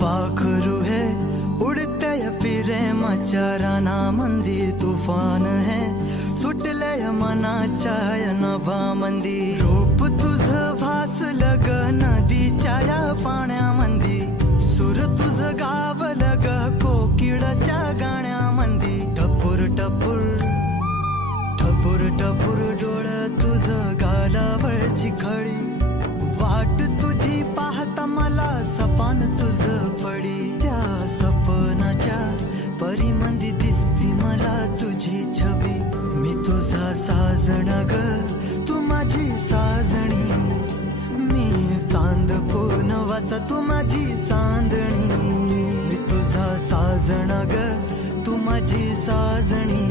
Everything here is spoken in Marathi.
पाखरू है उड़ते प्रेमाच्या रानामंदी तुफान है सुटलंय मनाच्या नभामंदी रूप तुझं भासलं ग नदीच्या या पाण्यामंदी सुर तुझं गावलं ग कोकिळाच्या गाण्यामंदी टपूर टपूर टपूर टपूर डोळं तुझं गालावरची खळी वाट तुझी पाहता मला सपान तुझं पडी त्या सपनाच्या परिमंदी दिसती मला तुझी छबी मी तुझा साजण ग तू माझी साजणी मी चांद पूनवाचा तू माझी चांदणी मी तुझा साजण ग तू माझी साजणी